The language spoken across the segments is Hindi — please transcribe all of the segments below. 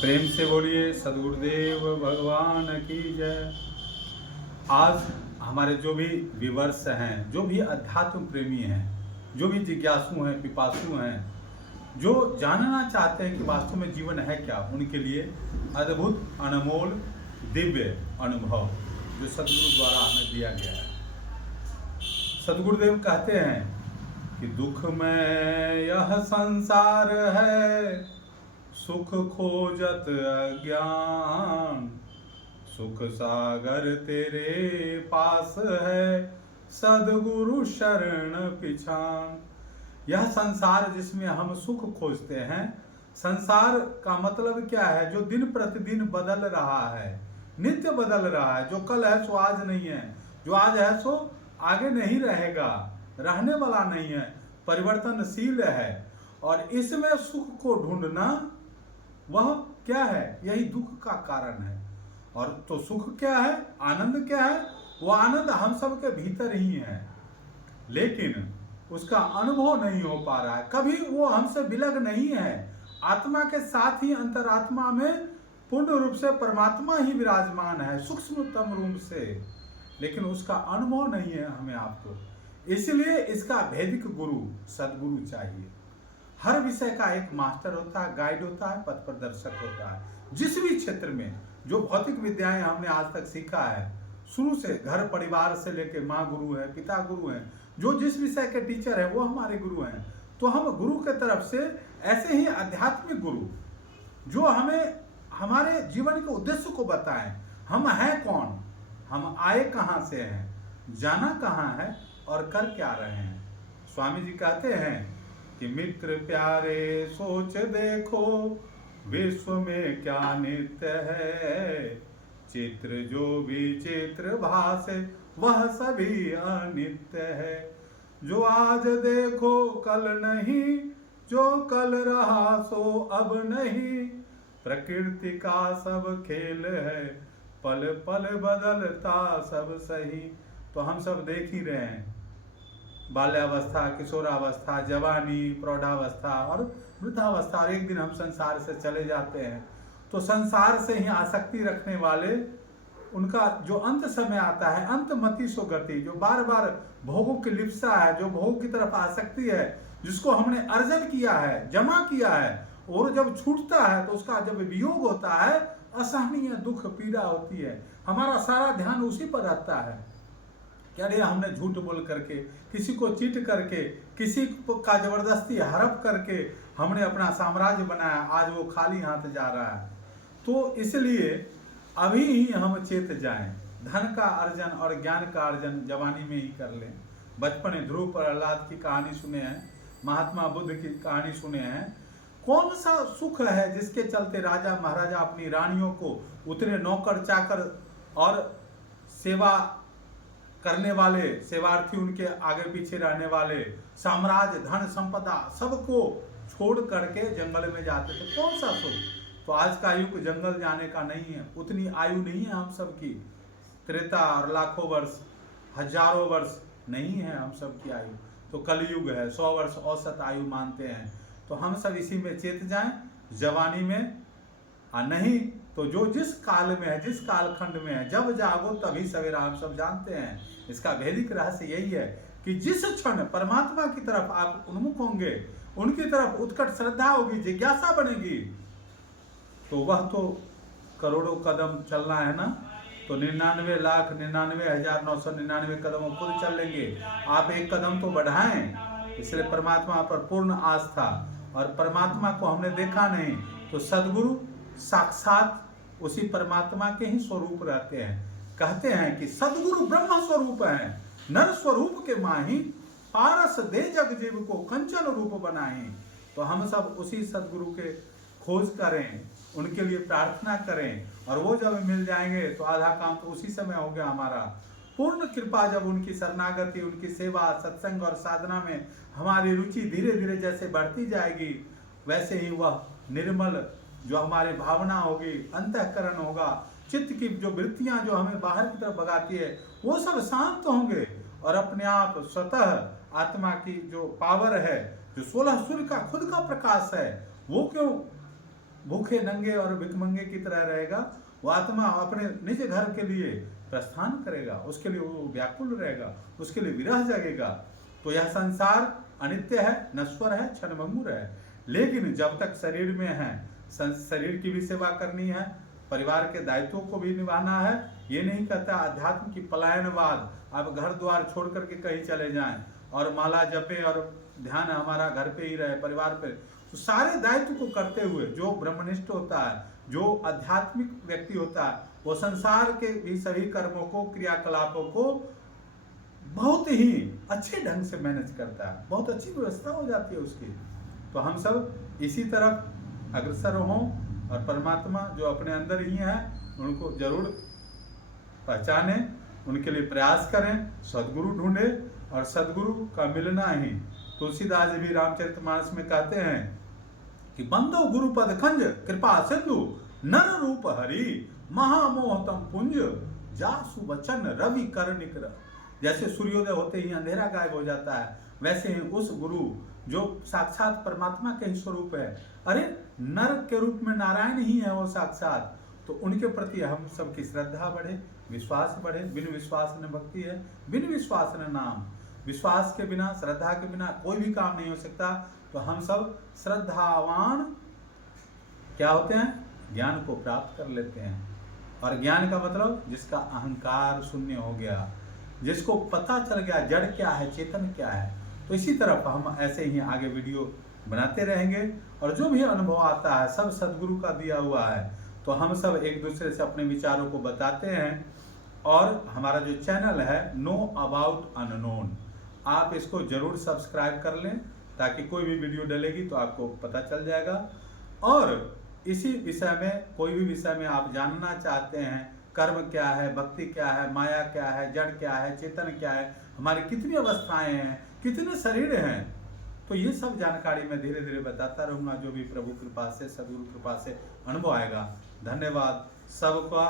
प्रेम से बोलिए सदगुरुदेव भगवान की जय। आज हमारे जो भी व्यूवर्स हैं, जो भी अध्यात्म प्रेमी हैं, जो भी जिज्ञासु हैं, पिपासु हैं, जो जानना चाहते हैं कि वास्तव में जीवन है क्या, उनके लिए अद्भुत अनमोल दिव्य अनुभव जो सदगुरु द्वारा हमें दिया गया है। सदगुरुदेव कहते हैं कि दुख में यह संसार है, सुख खोजत अज्ञान, सुख सागर तेरे पास है, सदगुरु शरण पिछान। यह संसार जिसमें हम सुख खोजते हैं, संसार का मतलब क्या है? जो दिन प्रतिदिन बदल रहा है, नित्य बदल रहा है। जो कल है सो आज नहीं है, जो आज है सो आगे नहीं रहेगा, रहने वाला नहीं है, परिवर्तनशील है। और इसमें सुख को ढूंढना वह क्या है? यही दुख का कारण है। और तो सुख क्या है, आनंद क्या है? वो आनंद हम सब के भीतर ही है, लेकिन उसका अनुभव नहीं हो पा रहा है। कभी वो हमसे विलग नहीं है। आत्मा के साथ ही अंतरात्मा में पूर्ण रूप से परमात्मा ही विराजमान है, सूक्ष्मतम रूप से, लेकिन उसका अनुभव नहीं है हमें आपको। इसलिए इसका भेदिक गुरु सदगुरु चाहिए। हर विषय का एक मास्टर होता है, गाइड होता है, पथ प्रदर्शक होता है। जिस भी क्षेत्र में जो भौतिक विद्याएं हमने आज तक सीखा है, शुरू से घर परिवार से लेके माँ गुरु है, पिता गुरु है, जो जिस विषय के टीचर है वो हमारे गुरु हैं। तो हम गुरु के तरफ से ऐसे ही आध्यात्मिक गुरु जो हमें हमारे जीवन के उद्देश्य को बताएं। हम हैं कौन, हम आए कहाँ से हैं, जाना कहाँ है और कर क्या रहे हैं। स्वामी जी कहते हैं कि मित्र प्यारे सोच देखो, विश्व में क्या नित्य है, चित्र जो भी चित्र भासे वह सभी अनित्य है। जो आज देखो कल नहीं, जो कल रहा सो अब नहीं, प्रकृति का सब खेल है, पल पल बदलता सब सही। तो हम सब देख ही रहे हैं, बाल्यावस्था, किशोरावस्था, जवानी, प्रौढ़ावस्था और वृद्धावस्था, और एक दिन हम संसार से चले जाते हैं। तो संसार से ही आसक्ति रखने वाले, उनका जो अंत समय आता है, अंतमति सो गति, जो बार बार भोगों की लिप्सा है, जो भोग की तरफ आसक्ति है, जिसको हमने अर्जन किया है, जमा किया है, और जब छूटता है तो उसका जब वियोग होता है, असहनीय दुख पीड़ा होती है। हमारा सारा ध्यान उसी पर रहता है। क्या रे, हमने झूठ बोल करके, किसी को चीट करके, किसी का जबरदस्ती हड़प करके हमने अपना साम्राज्य बनाया, आज वो खाली हाथ जा रहा है। तो इसलिए अभी ही हम चेत जाएं। धन का अर्जन और ज्ञान का अर्जन जवानी में ही कर लें। बचपन में ध्रुव प्रहलाद की कहानी सुने हैं, महात्मा बुद्ध की कहानी सुने हैं। कौन सा सुख है जिसके चलते राजा महाराजा अपनी रानियों को, उतने नौकर चाकर और सेवा करने वाले सेवार्थी, उनके आगे पीछे रहने वाले, साम्राज्य, धन संपदा सबको छोड़ करके जंगल में जाते थे? कौन सा सुख? तो आज का युग जंगल जाने का नहीं है, उतनी आयु नहीं है हम सब की। त्रेता और लाखों वर्ष, हजारों वर्ष नहीं है हम सब की आयु। तो कलयुग है, 100 वर्ष औसत आयु मानते हैं। तो हम सब इसी में चेत जाएं, जवानी में। और नहीं तो जो जिस काल में है, जिस कालखंड में है, जब जागो तभी सवेरा, हम सब जानते हैं। इसका भेदिक रहस्य यही है कि जिस क्षण परमात्मा की तरफ आप उन्मुख होंगे, उनकी तरफ उत्कट श्रद्धा होगी, जिज्ञासा बनेगी, तो वह तो करोड़ों कदम चलना है ना, तो 99,99,999 कदम खुद चल लेंगे। आप एक कदम तो बढ़ाएं। इसलिए परमात्मा पर पूर्ण आस्था, और परमात्मा को हमने देखा नहीं तो सदगुरु साक्षात उसी परमात्मा के ही स्वरूप रहते हैं। कहते हैं कि सदगुरु ब्रह्म स्वरूप हैं, नर स्वरूप के माही, पारस दे जग जीव को कंचन रूप बनाए। तो हम सब उसी सदगुरु के खोज करें, उनके लिए प्रार्थना करें, और वो जब मिल जाएंगे तो आधा काम तो उसी समय हो गया हमारा। पूर्ण कृपा जब उनकी शरणागति, उनकी सेवा, सत्संग और साधना में हमारी रुचि धीरे धीरे जैसे बढ़ती जाएगी, वैसे ही वह निर्मल जो हमारी भावना होगी, अंतःकरण होगा, चित्त की जो वृत्तियां जो हमें बाहर की तरफ भगाती है, वो सब शांत होंगे, और अपने आप स्वतः आत्मा की जो पावर है, जो 16 सूर्य का खुद का प्रकाश है, वो क्यों भूखे नंगे और भिखमंगे की तरह रहेगा। वो आत्मा अपने निज घर के लिए प्रस्थान करेगा, उसके लिए वो व्याकुल रहेगा, उसके लिए विरह जगेगा। तो यह संसार अनित्य है, नश्वर है, क्षणभंगुर है। लेकिन जब तक शरीर में है, शरीर की भी सेवा करनी है, परिवार के दायित्वों को भी निभाना है। ये नहीं कहता अध्यात्म की पलायनवाद, आप घर द्वार छोड़ करके कहीं चले जाएं और माला जपे और ध्यान हमारा घर पे ही रहे, परिवार पे। तो सारे दायित्व को करते हुए जो ब्रह्मनिष्ठ होता है, जो आध्यात्मिक व्यक्ति होता है, वो संसार के भी सभी कर्मों को, क्रियाकलापों को बहुत ही अच्छे ढंग से मैनेज करता है, बहुत अच्छी व्यवस्था हो जाती है उसकी। तो हम सब इसी तरफ अग्रसर हों और परमात्मा जो अपने अंदर ही है उनको जरूर पहचाने, उनके लिए प्रयास करें, सदगुरु ढूंढे। और सदगुरु का मिलना ही, तुलसीदास जी भी रामचरितमानस में कहते हैं कि बंदो गुरुपद खंज कृपा सिंधु नर रूप हरि महामोहतम पुंज जासु वचन रवि कर निकर। जैसे सूर्योदय होते ही अंधेरा गायब हो जाता है, वैसे ही उस गुरु जो साक्षात परमात्मा के ही स्वरूप है, अरे नर के रूप में नारायण ही है वो साक्षात, तो उनके प्रति हम सबकी श्रद्धा बढ़े, विश्वास बढ़े। बिन विश्वास न भक्ति है, बिन विश्वास न नाम। विश्वास के बिना, श्रद्धा के बिना कोई भी काम नहीं हो सकता। तो हम सब श्रद्धावान क्या होते हैं, ज्ञान को प्राप्त कर लेते हैं। और ज्ञान का मतलब जिसका अहंकार शून्य हो गया, जिसको पता चल गया जड़ क्या है, चेतन क्या है। तो इसी तरफ हम ऐसे ही आगे वीडियो बनाते रहेंगे और जो भी अनुभव आता है सब सदगुरु का दिया हुआ है। तो हम सब एक दूसरे से अपने विचारों को बताते हैं। और हमारा जो चैनल है नो अबाउट अननोन, आप इसको जरूर सब्सक्राइब कर लें ताकि कोई भी वीडियो डलेगी तो आपको पता चल जाएगा। और इसी विषय में, कोई भी विषय में आप जानना चाहते हैं, कर्म क्या है, भक्ति क्या है, माया क्या है, जड़ क्या है, चेतन क्या है, हमारी कितनी अवस्थाएं हैं, कितने शरीर हैं, तो ये सब जानकारी मैं धीरे धीरे बताता रहूँगा, जो भी प्रभु कृपा से, सदगुरु कृपा से अनुभव आएगा। धन्यवाद सबका,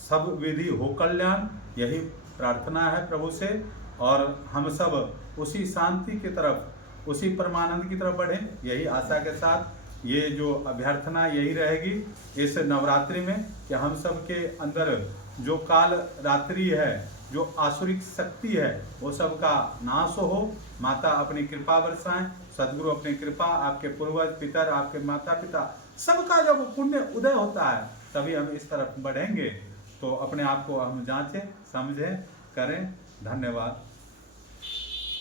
सब विधि हो कल्याण, यही प्रार्थना है प्रभु से। और हम सब उसी शांति की तरफ, उसी परमानंद की तरफ बढ़ें, यही आशा के साथ ये जो अभ्यर्थना यही रहेगी इस नवरात्रि में कि हम सब के अंदर जो काल रात्रि है, जो आसुरिक शक्ति है, वो सब का नाश हो। माता अपनी कृपा बरसाएं, सदगुरु अपनी कृपा, आपके पूर्वज पितर, आपके माता पिता सबका जब पुण्य उदय होता है तभी हम इस तरफ बढ़ेंगे। तो अपने आप को हम जांचें, समझें, करें। धन्यवाद।